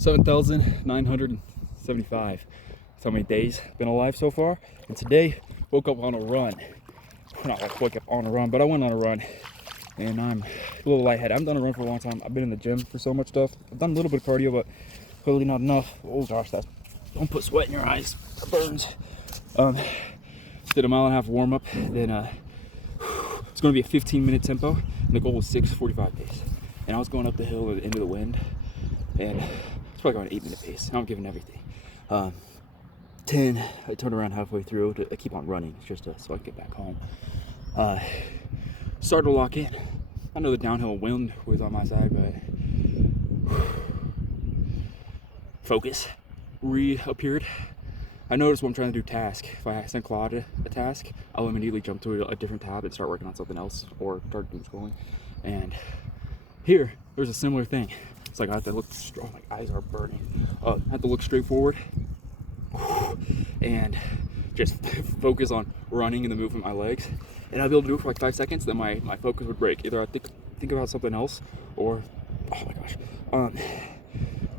7,975. That's how many days I've been alive so far. And today, woke up on a run. Not like woke up on a run, but I went on a run. And I'm a little lightheaded. I haven't done a run for a long time. I've been in the gym for so much stuff. I've done a little bit of cardio, but clearly not enough. Oh gosh, don't put sweat in your eyes. It burns. Did a 1.5 mile warm up. Then it's going to be a 15-minute tempo. And the goal was 6:45 pace. And I was going up the hill into the wind. And it's probably going 8-minute pace. I'm giving everything. 10, I turned around halfway through. I keep on running. It's just so I can get back home. Started to lock in. I know the downhill wind was on my side, but focus reappeared. I noticed when I'm trying to do task, if I send Claude a task, I'll immediately jump to a different tab and start working on something else or start doom scrolling. And here, there's a similar thing. It's like I have to look strong, my eyes are burning. I have to look straight forward and just focus on running and the movement of my legs. And I'd be able to do it for like 5 seconds, then my focus would break. Either I'd think about something else or, oh my gosh,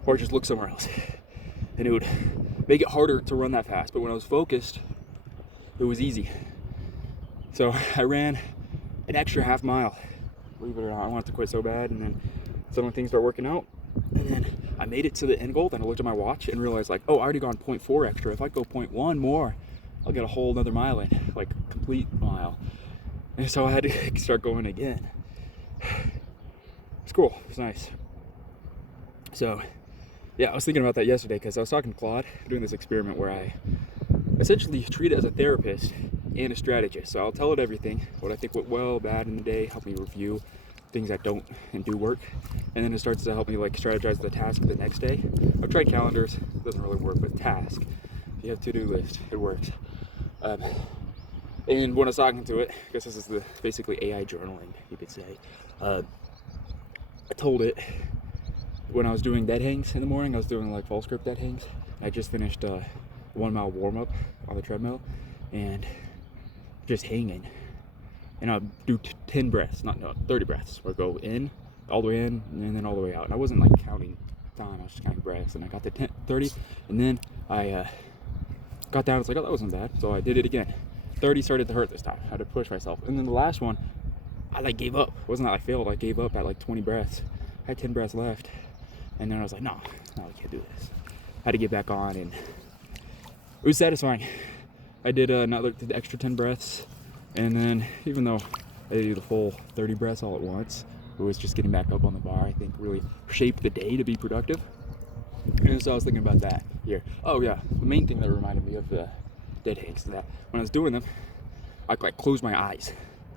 or just look somewhere else. And it would make it harder to run that fast. But when I was focused, it was easy. So I ran an extra 1/2 mile. Believe it or not, I wanted to quit so bad. And then suddenly things start working out. And then I made it to the end goal. Then I looked at my watch and realized, like, oh, I already gone 0.4 extra. If I go 0.1 more, I'll get a whole another mile in, like complete mile. And so I had to start going again. It's cool. It's nice. So, yeah, I was thinking about that yesterday because I was talking to Claude, doing this experiment where I essentially treat it as a therapist and a strategist. So I'll tell it everything, what I think went well, bad in the day, help me review things that don't and do work. And then it starts to help me like strategize the task the next day. I've tried calendars, it doesn't really work, but task. If you have to-do list, it works. And when I was talking to it, I guess this is basically AI journaling, you could say. I told it when I was doing dead hangs in the morning, I was doing like false grip dead hangs. I just finished a 1 mile warm up on the treadmill and just hanging. And I'll do 10 breaths, 30 breaths, where I go in, all the way in, and then all the way out. And I wasn't like counting time, I was just counting breaths. And I got to 30, and then I got down, it's like, oh, that wasn't bad. So I did it again. 30 started to hurt this time. I had to push myself. And then the last one, I like gave up. It wasn't that I failed, I gave up at like 20 breaths. I had 10 breaths left. And then I was like, no, I can't do this. I had to get back on, and it was satisfying. I did the extra 10 breaths. And then even though I didn't do the full 30 breaths all at once, it was just getting back up on the bar, I think really shaped the day to be productive. And so I was thinking about that here. Oh yeah, the main thing that reminded me of the dead hangs is that when I was doing them, I like closed my eyes,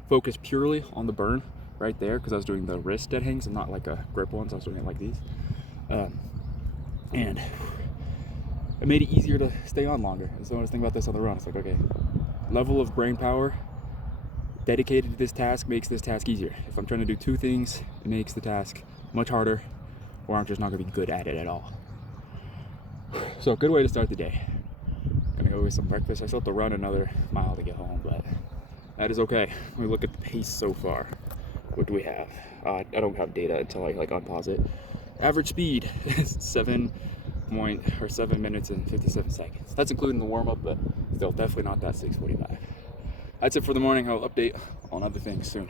focused purely on the burn right there, because I was doing the wrist dead hangs and not like a grip ones. I was doing it like these, and it made it easier to stay on longer. And so I was thinking about this on the run. It's like, okay, level of brain power dedicated to this task makes this task easier. If I'm trying to do two things, it makes the task much harder, or I'm just not going to be good at it at all. So, good way to start the day. Gonna go get some breakfast. I still have to run another mile to get home, but that is okay. Let me look at the pace so far. What do we have? I don't have data until I like unpause it. Average speed is 7 minutes and 57 seconds. That's including the warm up, but still definitely not that 6:45. That's it for the morning. I'll update on other things soon.